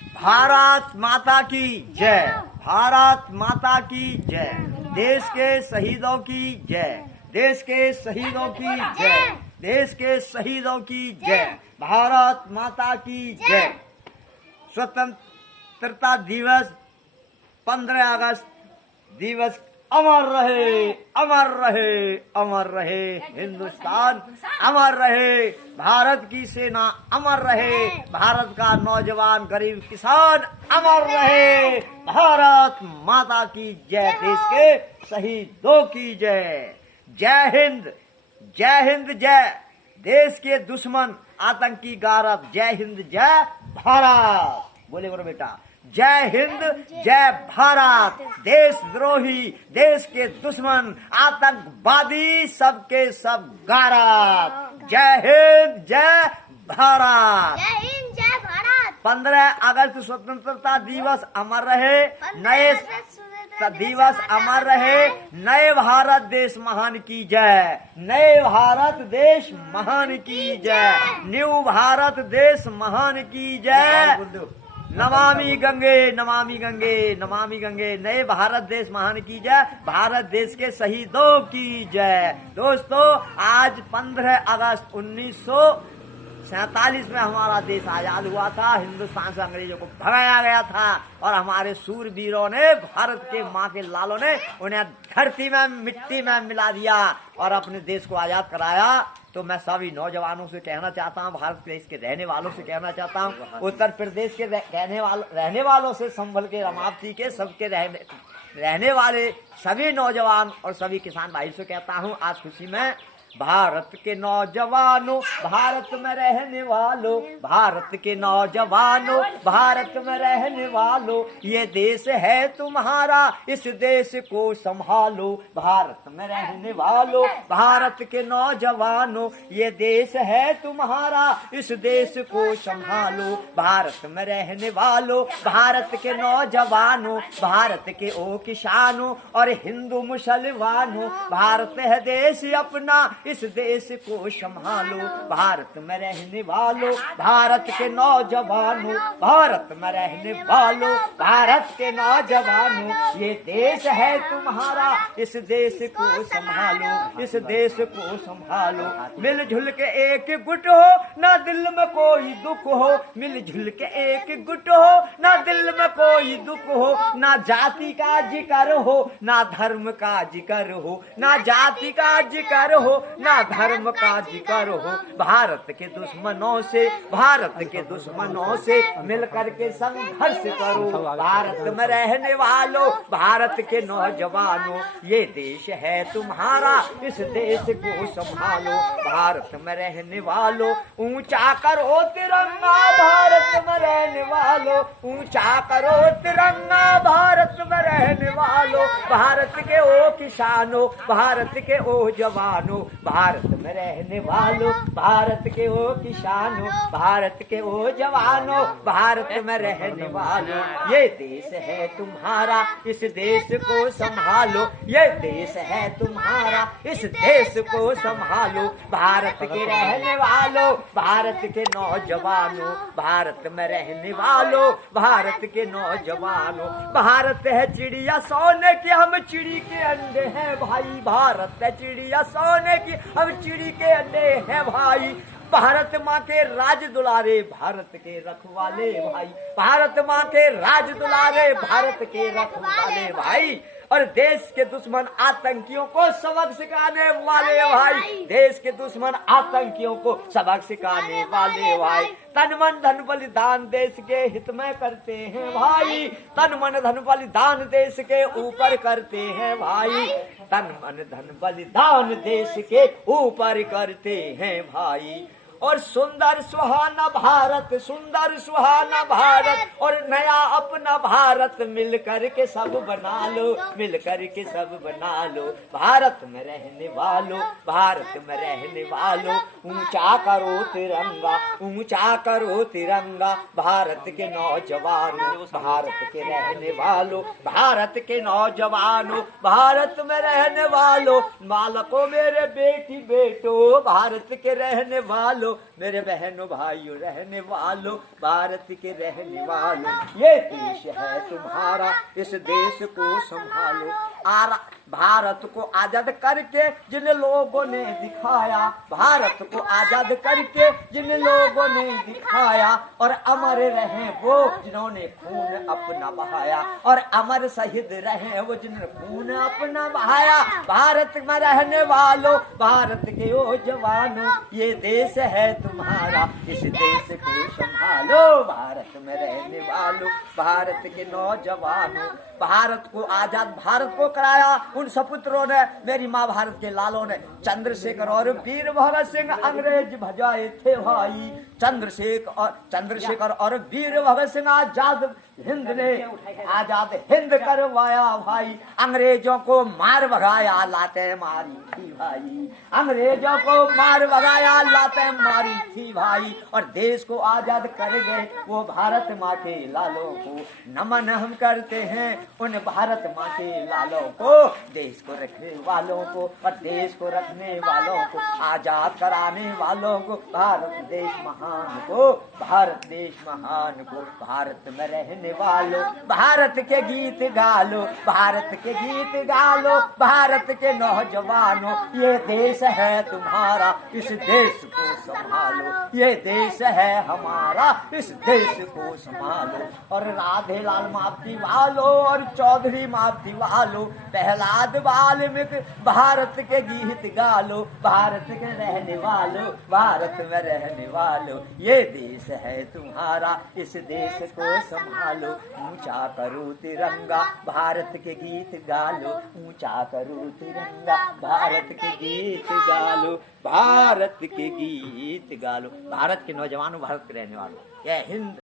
भारत माता की जय। भारत माता की जय। देश के शहीदों की जय। देश के शहीदों की जय। देश के शहीदों की जय। भारत माता की जय। स्वतंत्रता दिवस 15 अगस्त दिवस अमर रहे, अमर रहे, अमर रहे हिंदुस्तान, अमर रहे भारत की सेना, अमर रहे भारत का नौजवान गरीब किसान, अमर रहे भारत माता की जय। देश के शहीदों की जय। जय हिंद, जय हिंद, जय। देश के दुश्मन आतंकी गारद, जय हिंद, जय भारत। बोले बोलो बेटा, जय हिंद, जय भारत। देशद्रोही, देश के दुश्मन, आतंकवादी, सबके सब गारद। जय हिंद, जय भारत। जय हिंद, जय भारत। 15 अगस्त स्वतंत्रता दिवस अमर रहे, नए दिवस अमर रहे, नए भारत देश महान की जय। नए भारत देश महान की जय। न्यू भारत देश महान की जय। नमामि गंगे, नमामि गंगे, नमामि गंगे। नए भारत देश महान की जय। भारत देश के शहीदों की जय। दोस्तों, आज 15 अगस्त 1947 में हमारा देश आजाद हुआ था। हिंदुस्तान से अंग्रेजों को भगाया गया था और हमारे सूरवीरों ने, भारत के माँ के लालों ने उन्हें धरती में, मिट्टी में मिला दिया और अपने देश को आजाद कराया। तो मैं सभी नौजवानों से कहना चाहता हूँ, भारत देश के रहने वालों से कहना चाहता हूँ, उत्तर प्रदेश के रहने वालों से, संभल के, रमावती के, सबके रहने वाले सभी नौजवान और सभी किसान भाई से कहता हूँ, आज खुशी में भारत के नौजवानों, भारत में रहने वालों, भारत के नौजवानों, भारत में रहने वालों, ये देश है तुम्हारा, इस देश को संभालो। भारत में रहने वालों, भारत के नौजवानों, ये देश है तुम्हारा, इस देश को संभालो। भारत में रहने वालों, भारत के नौजवानों, भारत के ओ किसानों और हिंदू मुसलमानों, भारत है देश अपना, इस देश को संभालो। भारत में रहने वालों, भारत के नौजवानों, भारत में रहने वालों, भारत के नौजवानों, ये देश है तुम्हारा, इस देश को संभालो, इस देश को संभालो। मिलजुल के एक गुट हो, ना दिल में कोई दुख हो, मिलजुल के एक गुट हो, ना दिल में कोई दुख हो, ना जाति का जिक्र हो, ना धर्म का जिक्र हो, ना जाति का जिक्र हो, ना धर्म का जिक्र हो। भारत के दुश्मनों से, भारत के दुश्मनों से मिलकर के संघर्ष करो। भारत में रहने वालों, भारत के नौजवानों, ये देश है तुम्हारा, इस देश को संभालो। भारत में रहने वालों, ऊंचा करो तिरंगा, भारत में रहने वालों, ऊंचा करो तिरंगा, भारत में रहने वालों, भारत के ओ किसानों, भारत के ओ जवानों, भारत में रहने वालों, भारत के ओ किसानों, भारत के ओ जवानों, भारत में रहने वालों, ये देश है तुम्हारा, इस देश को संभालो। ये देश है तुम्हारा, इस देश को संभालो। भारत के रहने वालों, भारत के नौजवानों, भारत में रहने वालों, भारत के नौजवानों, भारत है चिड़िया सोने की, हम चिड़ी के अंडे हैं भाई। भारत है चिड़िया सोने की, हम चिड़ी के अंडे हैं भाई। भारत माँ के राज दुलारे, भारत के रखवाले भाई। भारत माँ के राज दुलारे, भारत के रखवाले भाई। और देश के दुश्मन आतंकियों को सबक सिखाने वाले भाई। देश के दुश्मन आतंकियों को सबक सिखाने वाले भाई। तन मन धन बलिदान देश के हित में करते हैं भाई। तन मन धन बलिदान देश के ऊपर करते हैं भाई। तन मन धन बलिदान देश के ऊपर करते हैं भाई। और सुंदर सुहाना भारत, सुंदर सुहाना भारत और नया अपना भारत मिल कर के सब बना लो, मिल कर के सब बना लो। भारत में रहने वालों, भारत में रहने वालों, ऊंचा करो तिरंगा, ऊंचा करो तिरंगा। भारत के नौजवानों, भारत के रहने वालों, भारत के नौजवानों, भारत में रहने वालों, बालकों मेरे बेटी बेटो, भारत के रहने वालों, वालों, मेरे बहनों भाइयों रहने वालों, भारत के रहने वालों, ये देश है तुम्हारा, इस देश को संभालो। भारत को आजाद करके जिन लोगों ने दिखाया, भारत को आजाद करके जिन लोगों ने दिखाया, और अमर रहे वो जिन्होंने खून अपना बहाया, और अमर शहीद रहे वो जिन्होंने खून अपना बहाया। भारत में रहने वालों, भारत के ओ जवानों, ये देश है तुम्हारा, इस देश को संभालो। भारत में रहने वालों, भारत के नौजवानों, भारत को आजाद भारत को कराया उन सपुत्रों ने, मेरी माँ भारत के लालों ने। चंद्रशेखर और वीर भगत सिंह अंग्रेज भजाए थे भाई, चंद्रशेखर और वीर भगत सिंह आजाद हिंद ने आजाद हिंद करवाया भाई। अंग्रेजों को मार भगाया, लाते मारी थी भाई, अंग्रेजों को मार भगाया, लाते मारी थी भाई, और देश को आजाद कर गए वो भारत माँ के लालों को। नमन हम करते हैं उन भारत माँ के लालों को, देश को रखने वालों को और देश को रखने वालों को, आजाद कराने वालों को, भारत देश महान को, भारत देश महान को। भारत में रहने वालों, भारत के गीत गा लो, भारत के गीत गा लो, भारत के नौजवानों, ये देश है तुम्हारा, इस देश को संभालो, ये देश है हमारा, इस देश को संभालो। और राधे लाल माफी वालों और चौधरी माफी वालों, प्रहलाद वाल्मीकि, भारत के गीत गा लो, भारत के रहने वालों, भारत में रहने वालों, ये देश है तुम्हारा, इस देश को संभालो। ऊंचा करो तिरंगा, भारत के गीत गा लो, ऊंचा करो तिरंगा, भारत के गीत गा लो, भारत के गीत गा लो। भारत के नौजवानों, भारत के रहने वालों, जय हिंद।